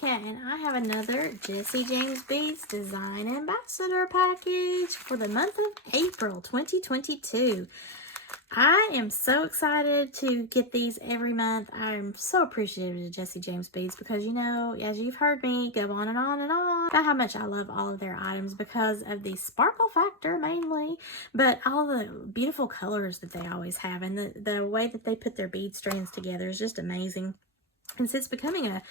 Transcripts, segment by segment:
Okay, and I have another Jesse James Beads Design Ambassador package for the month of April 2022. I am so excited to get these every month. I'm so appreciative of Jesse James Beads because, you know, as you've heard me go on and on and on about how much I love all of their items because of the sparkle factor mainly, but all the beautiful colors that they always have, and the way that they put their bead strands together is just amazing. And since becoming a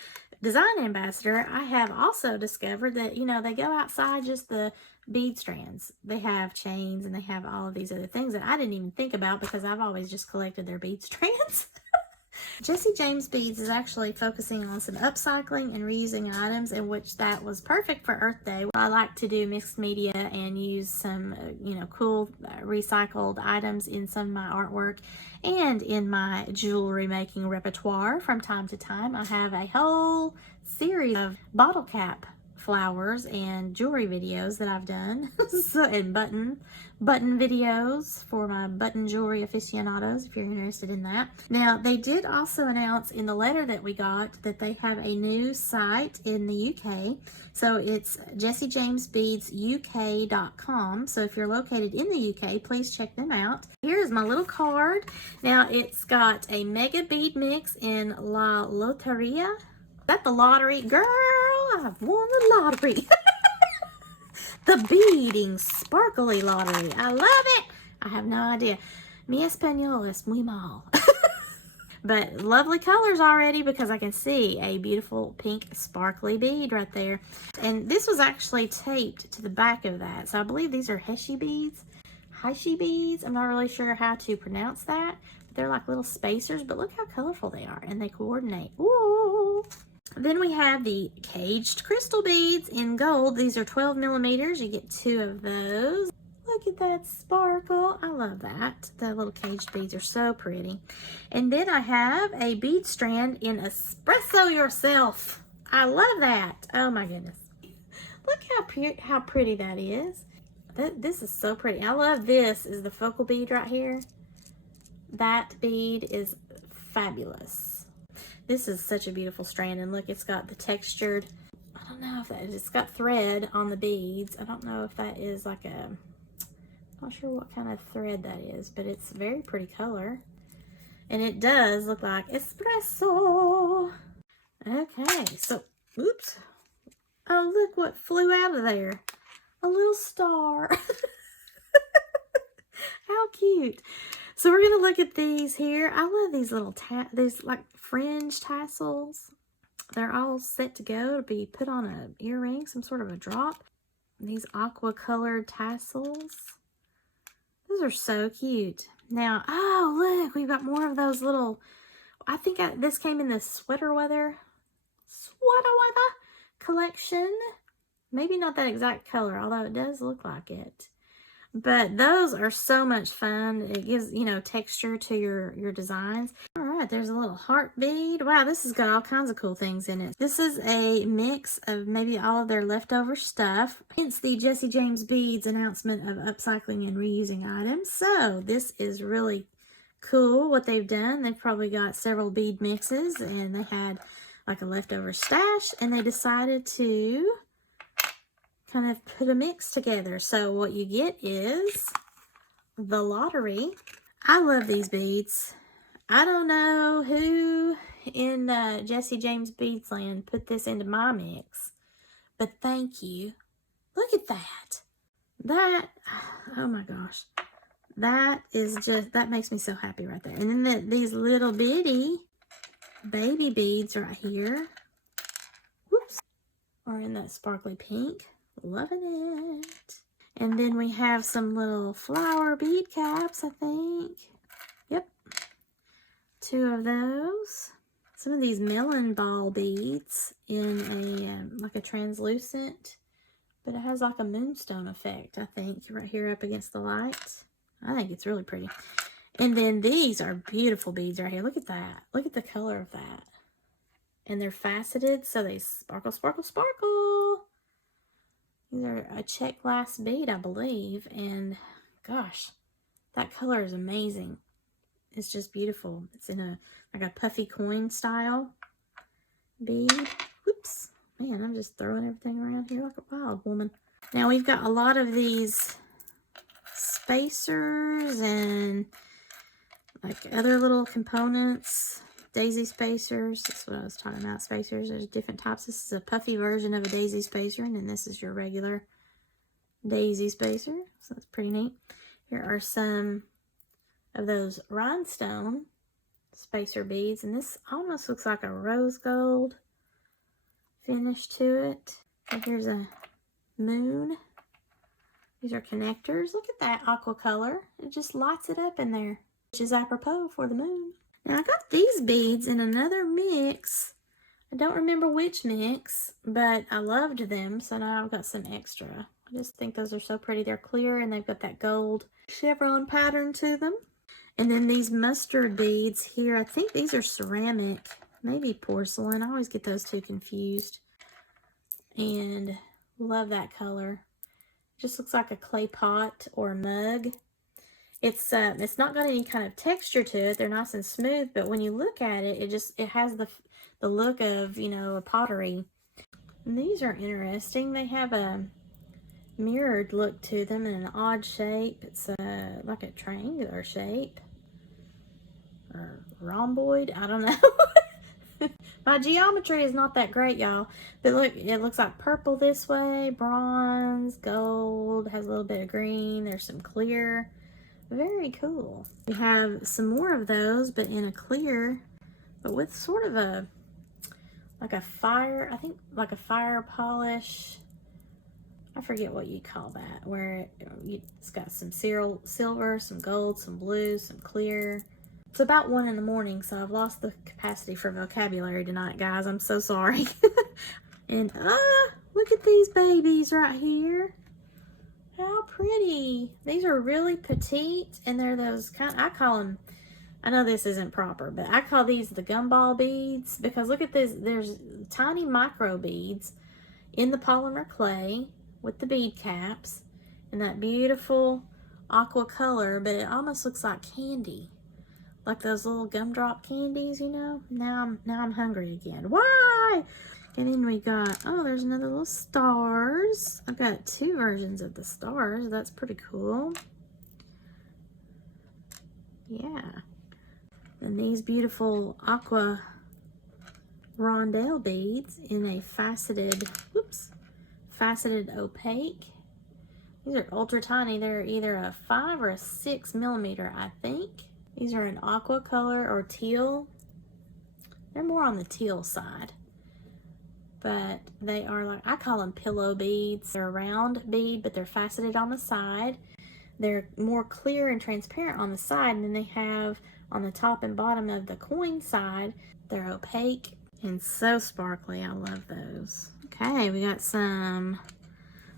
design ambassador, I have also discovered that, you know, they go outside just the bead strands. They have chains and they have all of these other things that I didn't even think about because I've always just collected their bead strands. Jesse James Beads is actually focusing on some upcycling and reusing items, in which that was perfect for Earth Day. I like to do mixed media and use some, you know, cool recycled items in some of my artwork and in my jewelry making repertoire. From time to time, I have a whole series of bottle cap flowers and jewelry videos that I've done and button videos for my button jewelry aficionados, if you're interested in that. Now, they did also announce in the letter that we got that they have a new site in the UK. So it's jjbambassador.com. So if you're located in the UK, please check them out. Here's my little card. Now, it's got a mega bead mix in La Loteria. Is that the lottery? Girl, I've won the lottery. The beading sparkly lottery. I love it. I have no idea. Mi español es muy mal. But lovely colors already because I can see a beautiful pink sparkly bead right there. And this was actually taped to the back of that. So I believe these are Heshi beads. Heshi beads. I'm not really sure how to pronounce that. They're like little spacers, but look how colorful they are. And they coordinate. Ooh. Then we have the caged crystal beads in gold. These are 12 millimeters. You get 2 of those. Look at that sparkle. I love that. The little caged beads are so pretty. And then I have a bead strand in Espresso Yourself. I love that. Oh my goodness. Look how pretty that is. This is so pretty. I love this is the focal bead right here. That bead is fabulous. This is such a beautiful strand, and look, it's got the textured, I don't know if it's got thread on the beads. I don't know if that is like not sure what kind of thread that is, but it's very pretty color. And it does look like espresso. Okay, so, oops. Oh, look what flew out of there. A little star. How cute. So we're going to look at these here. I love these little, these like fringe tassels. They're all set to go to be put on an earring, some sort of a drop. These aqua colored tassels. Those are so cute. Now, oh, look, we've got more of those little, I think this came in the sweater weather collection. Maybe not that exact color, although it does look like it. But those are so much fun. It gives, you know, texture to your designs. All right, there's a little heart bead. Wow, this has got all kinds of cool things in it. This is a mix of maybe all of their leftover stuff. Hence the Jesse James Beads announcement of upcycling and reusing items. So this is really cool what they've done. They've probably got several bead mixes and they had like a leftover stash and they decided to kind of put a mix together. So what you get is the lottery. I love these beads. I don't know who in Jesse James Beads land put this into my mix, but thank you. Look at that. That, oh my gosh. That is just, that makes me so happy right there. And then these little bitty baby beads right here. Whoops. Are in that sparkly pink. Loving it. And then we have some little flower bead caps, I think. Yep. 2 of those. Some of these melon ball beads in a like a translucent, but it has like a moonstone effect, I think, right here up against the light. I think it's really pretty. And then these are beautiful beads right here. Look at that. Look at the color of that. And they're faceted, so they sparkle, sparkle, sparkle. These are a check glass bead, I believe, and gosh, that color is amazing. It's just beautiful. It's in a like a puffy coin style bead. Whoops, man, I'm just throwing everything around here like a wild woman. Now we've got a lot of these spacers and like other little components. Daisy spacers, that's what I was talking about, spacers. There's different types. This is a puffy version of a daisy spacer, and then this is your regular daisy spacer, so that's pretty neat. Here are some of those rhinestone spacer beads, and this almost looks like a rose gold finish to it. And here's a moon. These are connectors. Look at that aqua color. It just lights it up in there, which is apropos for the moon. Now I got these beads in another mix. I don't remember which mix, but I loved them, so now I've got some extra. I just think those are so pretty. They're clear and they've got that gold chevron pattern to them. And then these mustard beads here, I think these are ceramic, maybe porcelain. I always get those two confused. And love that color. Just looks like a clay pot or a mug. It's not got any kind of texture to it. They're nice and smooth, but when you look at it, it has the look of, you know, a pottery. And these are interesting. They have a mirrored look to them in an odd shape. It's like a triangular shape or rhomboid. I don't know. My geometry is not that great, y'all. But look, it looks like purple this way, bronze, gold, has a little bit of green. There's some clear. Very cool. We have some more of those, but in a clear, but with sort of a, like a fire, I think like a fire polish. I forget what you call that, where it's got some silver, some gold, some blue, some clear. It's about 1 in the morning, so I've lost the capacity for vocabulary tonight, guys. I'm so sorry. And look at these babies right here. How pretty. These are really petite, and they're those kind, I call them, I know this isn't proper, but I call these the gumball beads, because look at this, there's tiny micro beads in the polymer clay with the bead caps and that beautiful aqua color, but it almost looks like candy, like those little gumdrop candies, you know. Now I'm hungry again. Why? And then we got, oh, there's another little stars. I've got 2 versions of the stars. That's pretty cool. Yeah. And these beautiful aqua rondelle beads in a faceted opaque. These are ultra tiny. They're either a 5 or a 6 millimeter, I think. These are an aqua color or teal. They're more on the teal side. But they are like, I call them pillow beads. They're a round bead, but they're faceted on the side. They're more clear and transparent on the side, and then they have on the top and bottom of the coin side, they're opaque and so sparkly. I love those. Okay, we got some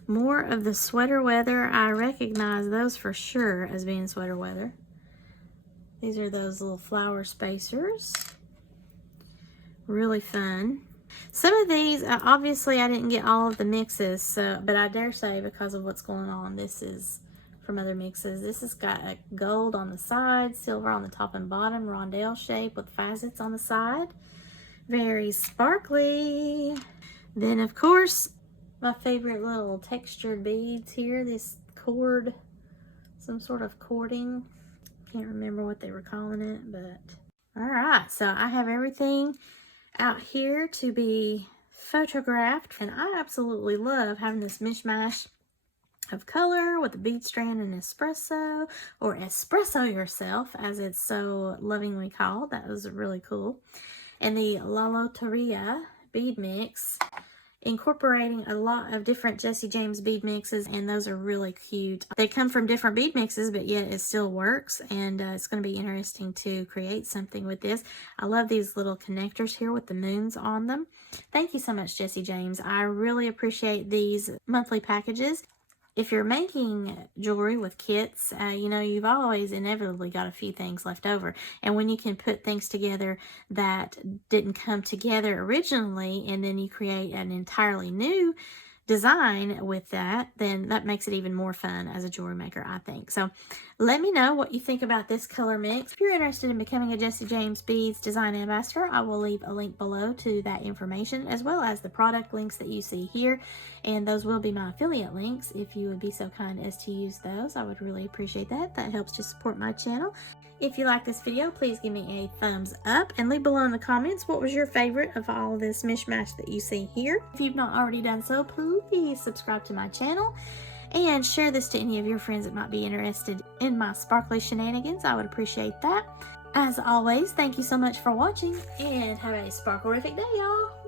more of the sweater weather. I recognize those for sure as being sweater weather. These are those little flower spacers. Really fun. Some of these, obviously I didn't get all of the mixes, so, but I dare say because of what's going on, this is from other mixes. This has got a gold on the side, silver on the top and bottom, rondelle shape with facets on the side. Very sparkly. Then of course, my favorite little textured beads here, this cord, some sort of cording. Can't remember what they were calling it, but all right, so I have everything out here to be photographed, and I absolutely love having this mishmash of color with the bead strand and espresso, or espresso yourself as it's so lovingly called. That was really cool. And the Loteria bead mix, incorporating a lot of different Jesse James bead mixes, and those are really cute. They come from different bead mixes, but yet it still works, and it's going to be interesting to create something with this. I love these little connectors here with the moons on them. Thank you so much, Jesse James. I really appreciate these monthly packages. If you're making jewelry with kits, you know, you've always inevitably got a few things left over. And when you can put things together that didn't come together originally, and then you create an entirely new design with that, then that makes it even more fun as a jewelry maker, I think. So let me know what you think about this color mix. If you're interested in becoming a Jessie James Beads Design Ambassador, I will leave a link below to that information, as well as the product links that you see here. And those will be my affiliate links. If you would be so kind as to use those, I would really appreciate that. That helps to support my channel. If you like this video, please give me a thumbs up and leave below in the comments what was your favorite of all of this mishmash that you see here. If you've not already done so, please subscribe to my channel and share this to any of your friends that might be interested in my sparkly shenanigans. I would appreciate that. As always, thank you so much for watching and have a sparklerific day, y'all.